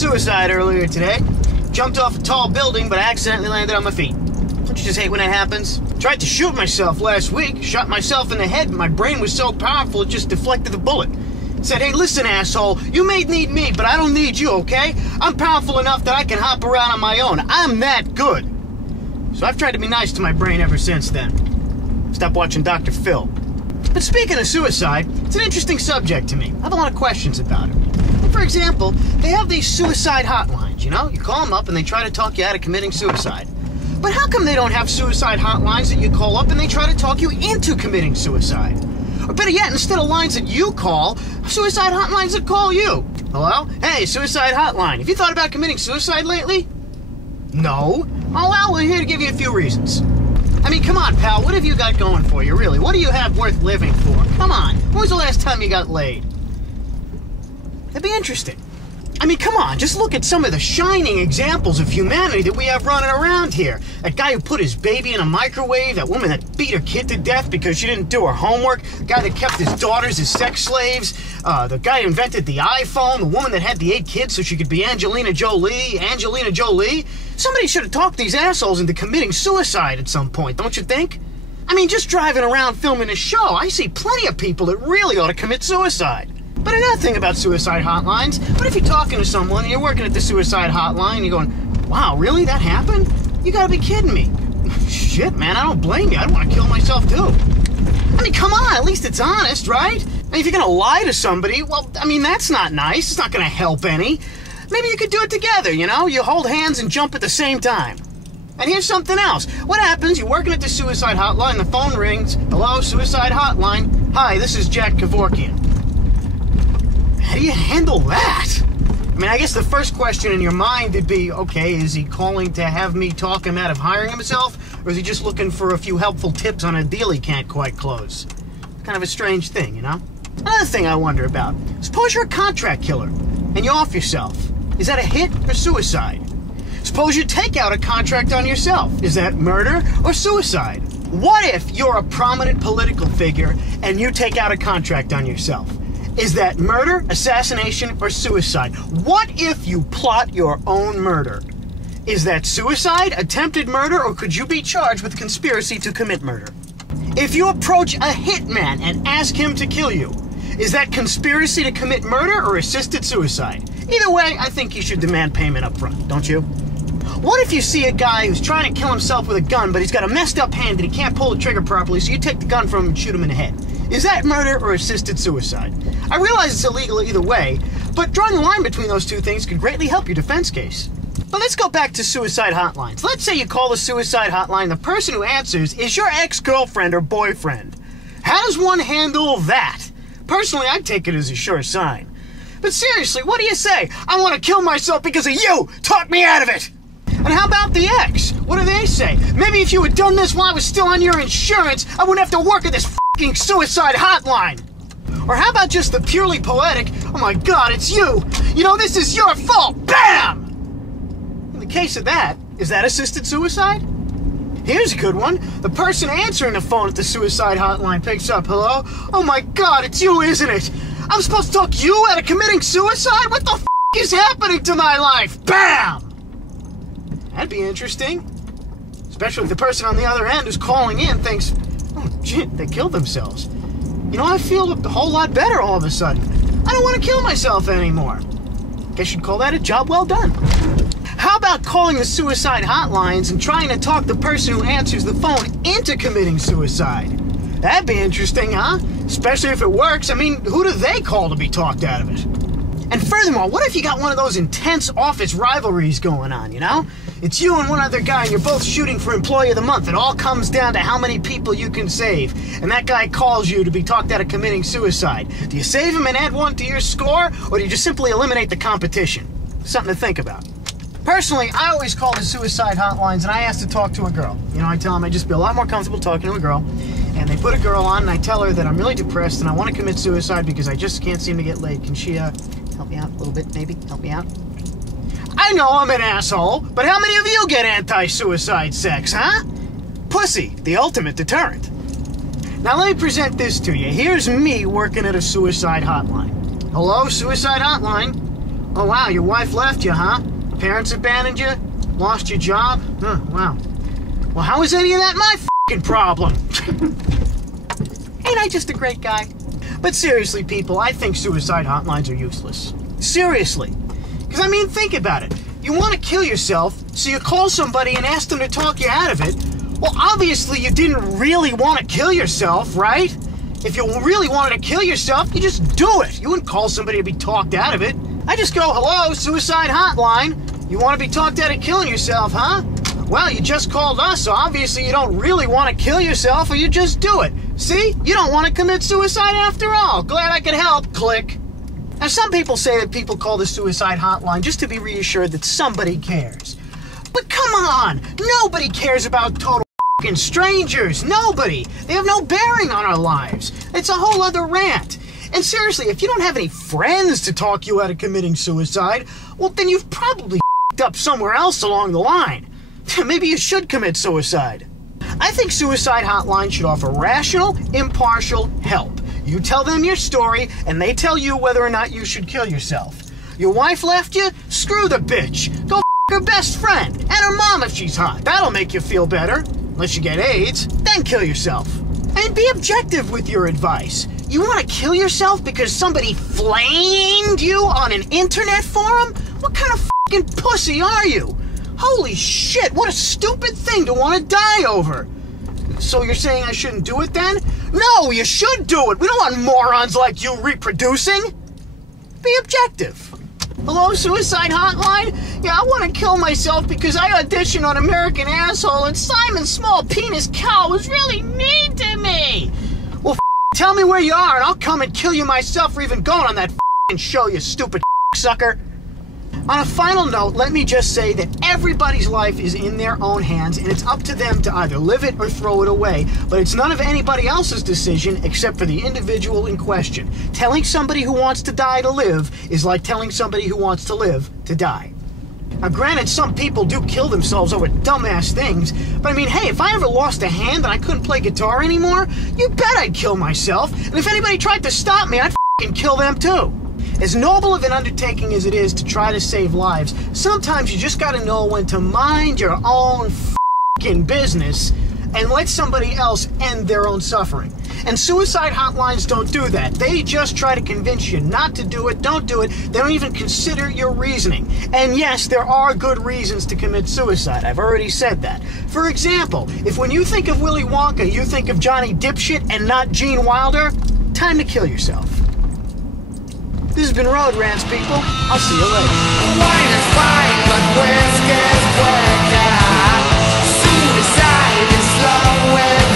suicide earlier today. Jumped off a tall building, but I accidentally landed on my feet. Don't you just hate when that happens? Tried to shoot myself last week. Shot myself in the head, but my brain was so powerful it just deflected the bullet. Said, hey, listen, asshole, you may need me, but I don't need you, okay? I'm powerful enough that I can hop around on my own. I'm that good. So I've tried to be nice to my brain ever since then. Stop watching Dr. Phil. But speaking of suicide, it's an interesting subject to me. I have a lot of questions about it. Well, for example, they have these suicide hotlines, you know? You call them up and they try to talk you out of committing suicide. But how come they don't have suicide hotlines that you call up and they try to talk you into committing suicide? Or better yet, instead of lines that you call, suicide hotlines that call you. Hello? Hey, suicide hotline. Have you thought about committing suicide lately? No? Oh, well, we're here to give you a few reasons. I mean, come on, pal. What have you got going for you, really? What do you have worth living for? Come on. When was the last time you got laid? That'd be interesting. I mean, come on, just look at some of the shining examples of humanity that we have running around here. That guy who put his baby in a microwave, that woman that beat her kid to death because she didn't do her homework, the guy that kept his daughters as sex slaves, the guy who invented the iPhone, the woman that had the 8 kids so she could be Angelina Jolie. Somebody should have talked these assholes into committing suicide at some point, don't you think? I mean, just driving around filming a show, I see plenty of people that really ought to commit suicide. But another thing about suicide hotlines, what if you're talking to someone and you're working at the suicide hotline and you're going, wow, really? That happened? You gotta be kidding me. Shit, man, I don't blame you. I don't want to kill myself, too. I mean, come on, at least it's honest, right? I mean, if you're gonna lie to somebody, well, I mean, that's not nice. It's not gonna help any. Maybe you could do it together, you know? You hold hands and jump at the same time. And here's something else. What happens? You're working at the suicide hotline, the phone rings. Hello, suicide hotline. Hi, this is Jack Kevorkian. How do you handle that? I mean, I guess the first question in your mind would be, okay, is he calling to have me talk him out of hiring himself? Or is he just looking for a few helpful tips on a deal he can't quite close? Kind of a strange thing, you know? Another thing I wonder about. Suppose you're a contract killer and you off yourself. Is that a hit or suicide? Suppose you take out a contract on yourself. Is that murder or suicide? What if you're a prominent political figure and you take out a contract on yourself? Is that murder, assassination, or suicide? What if you plot your own murder? Is that suicide, attempted murder, or could you be charged with conspiracy to commit murder? If you approach a hitman and ask him to kill you, is that conspiracy to commit murder or assisted suicide? Either way, I think you should demand payment up front, don't you? What if you see a guy who's trying to kill himself with a gun, but he's got a messed up hand and he can't pull the trigger properly, so you take the gun from him and shoot him in the head? Is that murder or assisted suicide? I realize it's illegal either way, but drawing the line between those two things could greatly help your defense case. But let's go back to suicide hotlines. Let's say you call the suicide hotline, the person who answers is your ex-girlfriend or boyfriend. How does one handle that? Personally, I'd take it as a sure sign. But seriously, what do you say? I want to kill myself because of you! Talk me out of it! And how about the ex? What do they say? Maybe if you had done this while I was still on your insurance, I wouldn't have to work at this f***ing suicide hotline. Or how about just the purely poetic, oh my god, it's you! You know, this is your fault! BAM! In the case of that, is that assisted suicide? Here's a good one. The person answering the phone at the suicide hotline picks up, hello? Oh my god, it's you, isn't it? I'm supposed to talk you out of committing suicide? What the f*** is happening to my life? BAM! That'd be interesting. Especially if the person on the other end who's calling in thinks, oh, shit, they killed themselves. You know, I feel a whole lot better all of a sudden. I don't want to kill myself anymore. Guess you'd call that a job well done. How about calling the suicide hotlines and trying to talk the person who answers the phone into committing suicide? That'd be interesting, huh? Especially if it works. I mean, who do they call to be talked out of it? And furthermore, what if you got one of those intense office rivalries going on, you know? It's you and one other guy, and you're both shooting for Employee of the Month. It all comes down to how many people you can save. And that guy calls you to be talked out of committing suicide. Do you save him and add 1 to your score, or do you just simply eliminate the competition? Something to think about. Personally, I always call the suicide hotlines, and I ask to talk to a girl. You know, I tell them I'd just be a lot more comfortable talking to a girl. And they put a girl on, and I tell her that I'm really depressed, and I want to commit suicide because I just can't seem to get laid. Can she, help me out a little bit, maybe? Help me out? I know I'm an asshole, but how many of you get anti-suicide sex, huh? Pussy, the ultimate deterrent. Now let me present this to you. Here's me working at a suicide hotline. Hello, suicide hotline. Oh, wow, your wife left you, huh? Parents abandoned you? Lost your job? Huh, wow. Well, how is any of that my f***ing problem? Ain't I just a great guy? But seriously, people, I think suicide hotlines are useless. Seriously. Because, I mean, think about it. You want to kill yourself, so you call somebody and ask them to talk you out of it. Well, obviously, you didn't really want to kill yourself, right? If you really wanted to kill yourself, you just do it. You wouldn't call somebody to be talked out of it. I just go, hello, suicide hotline. You want to be talked out of killing yourself, huh? Well, you just called us, so obviously you don't really want to kill yourself, or you just do it. See? You don't want to commit suicide after all. Glad I could help. Click. Now, some people say that people call the suicide hotline just to be reassured that somebody cares. But come on! Nobody cares about total f***ing strangers. Nobody. They have no bearing on our lives. It's a whole other rant. And seriously, if you don't have any friends to talk you out of committing suicide, well, then you've probably f***ed up somewhere else along the line. Maybe you should commit suicide. I think suicide hotlines should offer rational, impartial help. You tell them your story, and they tell you whether or not you should kill yourself. Your wife left you? Screw the bitch. Go f*** her best friend, and her mom if she's hot. That'll make you feel better. Unless you get AIDS, then kill yourself. And be objective with your advice. You want to kill yourself because somebody flamed you on an internet forum? What kind of f***ing pussy are you? Holy shit, what a stupid thing to want to die over. So you're saying I shouldn't do it then? No, you should do it. We don't want morons like you reproducing. Be objective. Hello, suicide hotline? Yeah, I want to kill myself because I auditioned on American Asshole and Simon Small Penis Cow was really mean to me. Well, tell me where you are and I'll come and kill you myself for even going on that show, you stupid sucker. On a final note, let me just say that everybody's life is in their own hands, and it's up to them to either live it or throw it away. But it's none of anybody else's decision except for the individual in question. Telling somebody who wants to die to live is like telling somebody who wants to live to die. Now, granted, some people do kill themselves over dumbass things, but I mean, hey, if I ever lost a hand and I couldn't play guitar anymore, you bet I'd kill myself. And if anybody tried to stop me, I'd f***ing kill them too. As noble of an undertaking as it is to try to save lives, sometimes you just gotta know when to mind your own f***ing business and let somebody else end their own suffering. And suicide hotlines don't do that. They just try to convince you not to do it, don't do it. They don't even consider your reasoning. And yes, there are good reasons to commit suicide. I've already said that. For example, if when you think of Willy Wonka, you think of Johnny Dipshit and not Gene Wilder, time to kill yourself. This has been Road Rants, people. I'll see you later. Wine is fine, but whiskey's quicker. Suicide is slow.